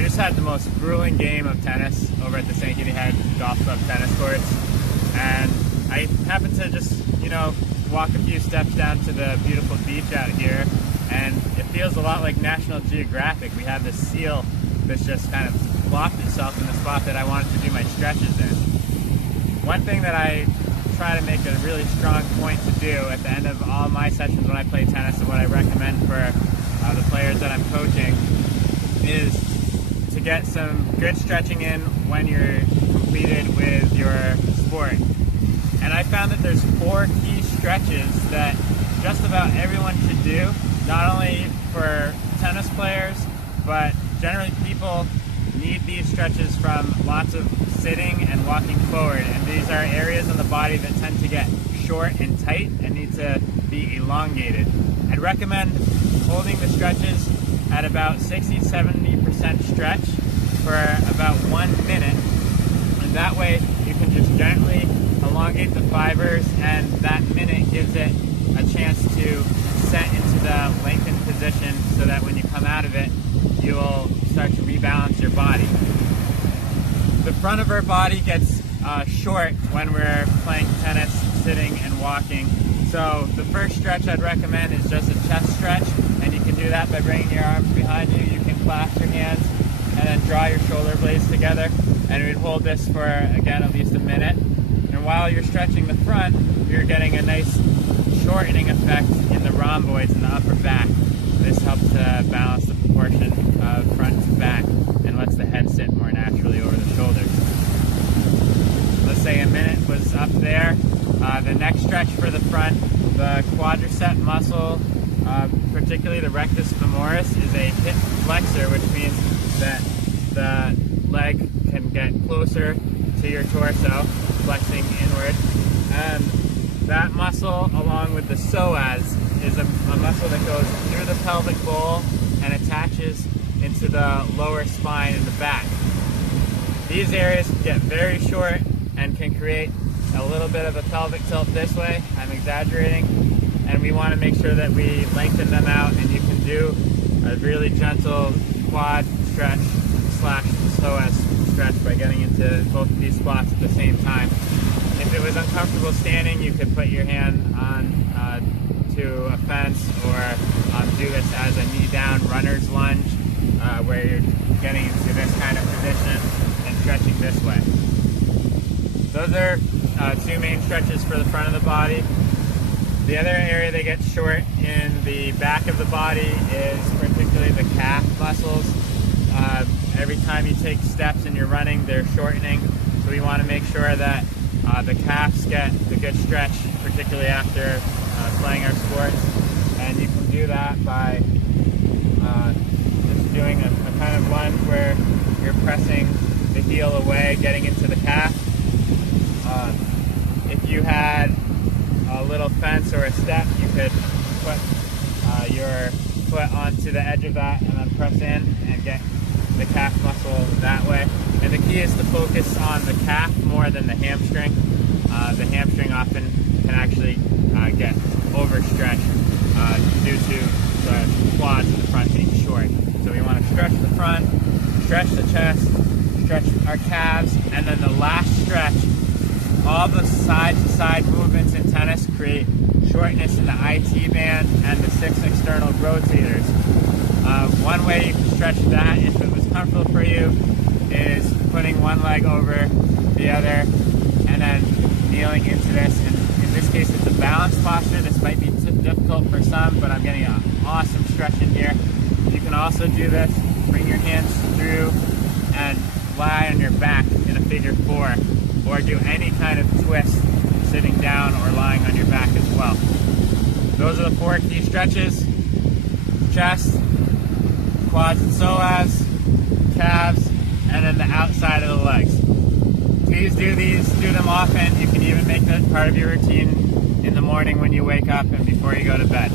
I just had the most grueling game of tennis over at the St. Kitty Head Golf Club tennis courts, and I happened to just, walk a few steps down to the beautiful beach out here, and it feels a lot like National Geographic. We have this seal that's just kind of plopped itself in the spot that I wanted to do my stretches in. One thing that I try to make a really strong point to do at the end of all my sessions when I play tennis, and what I recommend for the players that I'm coaching, is to get some good stretching in when you're completed with your sport. And I found that there's 4 key stretches that just about everyone should do, not only for tennis players, but generally people need these stretches from lots of sitting and walking forward. And these are areas of the body that tend to get short and tight and need to be elongated. I'd recommend holding the stretches at about 60-70% stretch for about 1 minute, and that way you can just gently elongate the fibers, and that minute gives it a chance to set into the lengthened position so that when you come out of it, you will start to rebalance your body. The front of our body gets short when we're playing tennis, sitting and walking. So the first stretch I'd recommend is just a chest stretch, and you can do that by bringing your arms behind you. You can clasp your hands and then draw your shoulder blades together, and we'd hold this for, again, at least a minute. And while you're stretching the front, you're getting a nice shortening effect in the rhomboids in the upper back. This helps to balance the proportion of front to back and lets the head sit more naturally over the shoulders. Let's say a minute was up there. The next stretch for the front, the quadricep muscle, particularly the rectus femoris, is a hip flexor, which means that the leg can get closer to your torso, flexing inward. And that muscle, along with the psoas, is a muscle that goes through the pelvic bowl and attaches into the lower spine in the back. These areas get very short and can create a little bit of a pelvic tilt this way. I'm exaggerating. And we want to make sure that we lengthen them out, and you can do a really gentle quad stretch / psoas stretch by getting into both of these spots at the same time. If it was uncomfortable standing, you could put your hand on to a fence, or do this as a knee down runner's lunge, where you're getting into this kind of position and stretching this way. Those are 2 main stretches for the front of the body. The other area that gets short in the back of the body is particularly the calf muscles. Every time you take steps and you're running, they're shortening. So we want to make sure that the calves get the good stretch, particularly after playing our sports. And you can do that by just doing a kind of lunge where you're pressing the heel away, getting into the calf. If you had a little fence or a step, you could put your foot onto the edge of that and then press in and get the calf muscle that way. And the key is to focus on the calf more than the hamstring. The hamstring often can actually get overstretched due to the quads in the front being short. So we want to stretch the front, stretch the chest, stretch our calves, and then the last stretch. All the side-to-side movements in tennis create shortness in the IT band and the 6 external rotators. One way you can stretch that, if it was comfortable for you, is putting one leg over the other and then kneeling into this. And in this case, it's a balanced posture. This might be difficult for some, but I'm getting an awesome stretch in here. You can also do this, bring your hands through and lie on your back in a figure 4. Or do any kind of twist sitting down or lying on your back as well. Those are the 4 key stretches: chest, quads and psoas, calves, and then the outside of the legs. Please do these, do them often. You can even make that part of your routine in the morning when you wake up and before you go to bed.